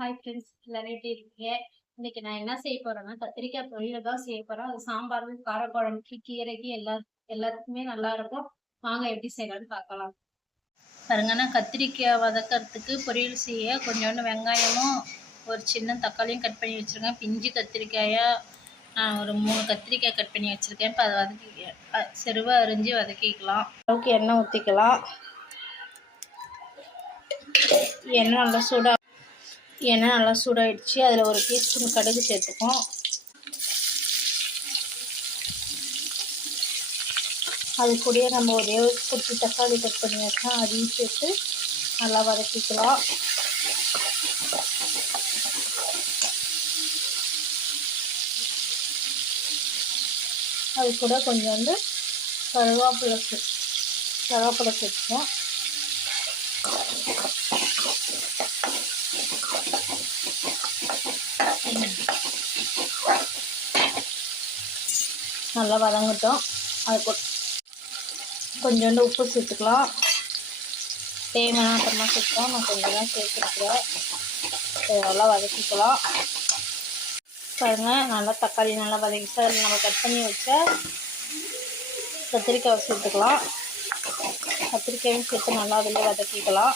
Hi friends, எல்லாரும் எப்படி இருக்கீங்க? இன்னைக்கு நான் என்ன செய்ய போறேன்னா கத்திரிக்காய் பொரியல் தான் செய்ய போறேன். அது சாம்பாருக்கு, காரக்குழம்புக்கு, கீரைக்கு எல்லாத்துக்குமே நல்லா இருக்கும். வாங்க எப்படி செய்யலாம்னு பார்க்கலாம். பாருங்க, நான் கத்திரிக்காய் வதக்கிறதுக்கு பொரியல் செய்ய கொஞ்சோண்டு வெங்காயமும் ஒரு சின்ன தக்காளியும் கட் பண்ணி வச்சுருக்கேன். பிஞ்சு கத்திரிக்காயை நான் ஒரு 3 கத்திரிக்காய் கட் பண்ணி வச்சுருக்கேன். இப்போ அதை வதக்கி செருவாக அரிஞ்சு வதக்கிக்கலாம். அளவுக்கு எண்ணெய் ஊற்றிக்கலாம். எண்ணெய் நல்லா சூடாயிடுச்சு. அதில் ஒரு டீஸ்பூன் கடுகு சேர்த்துப்போம். அது கூடயே நம்ம ஒரே ஒரு குட்டி தக்காளி கட் பண்ணி வச்சோம், அதையும் சேர்த்து நல்லா வதக்கிக்கலாம். அது கூட கொஞ்சோண்டு கருவேப்பிலை சேர்த்துப்போம். நல்லா வதங்கட்டும். அது கொஞ்சோண்டு உப்பு சேர்த்துக்கலாம். தேவையான அப்புறமா சேர்த்துக்கலாம். நான் கொஞ்சம் தான் சேர்த்துருக்குறேன். நல்லா வதக்கிக்கலாம். பாருங்கள், நல்லா தக்காளி நல்லா வதக்கிட்டு அதில் நம்ம கட் பண்ணி வச்ச கத்திரிக்காயை சேர்த்துக்கலாம். கத்திரிக்காயும் சேர்த்து நல்லா அதில் வதக்கிக்கலாம்.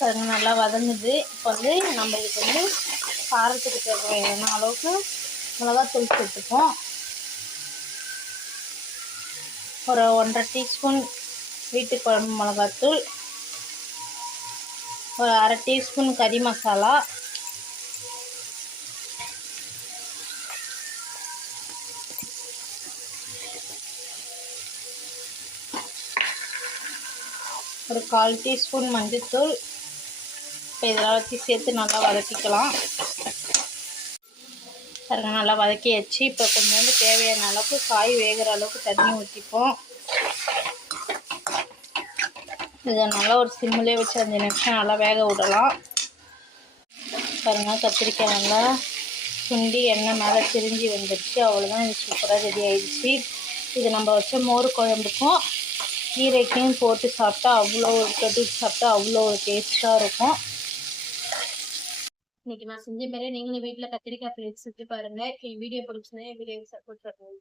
பாருங்கள், நல்லா வதங்குது. இப்போ நம்ம இதுக்கு காரத்துக்கு தேவையான அளவுக்கு மிளகாத்தூள் சேர்த்துப்போம். ஒரு 1.5 டீஸ்பூன் வீட்டு குழம்பு மிளகாத்தூள், ஒரு 1/2 டீஸ்பூன் கறி மசாலா, ஒரு 1/4 டீஸ்பூன் மஞ்சள்தூள். இப்போ இதெல்லாம் வச்சு சேர்த்து நல்லா வதக்கிக்கலாம். நல்லா வதக்கியாச்சு. இப்போ கொஞ்சோண்டு தேவையான அளவுக்கு காய் வேகிற அளவுக்கு தண்ணி ஊற்றிப்போம். இதை நல்லா ஒரு சிம்மிலே வச்சு 5 நிமிஷம் நல்லா வேக விடலாம். பாருங்கள், கத்திரிக்காய் நல்லா சுண்டி எண்ணெய் மேலே திரிஞ்சு வந்துடுச்சு. அவ்வளோதான், இது சூப்பராக ரெடி ஆகிடுச்சு. இது நம்ம வச்ச மோர் குழம்புக்கும் கீரைக்கும் போட்டு சாப்பிட்டா அவ்வளோ ஒரு டேஸ்ட்டாக இருக்கும். இன்னைக்கு நான் செஞ்ச மாதிரியே நீங்களும் வீட்டில் கத்திரிக்காய் பொரியல் செஞ்சு பாருங்கள். என் வீடியோ பிடிச்சிருந்தா என் வீடியோவை சப்போர்ட் பண்ணுங்கள்.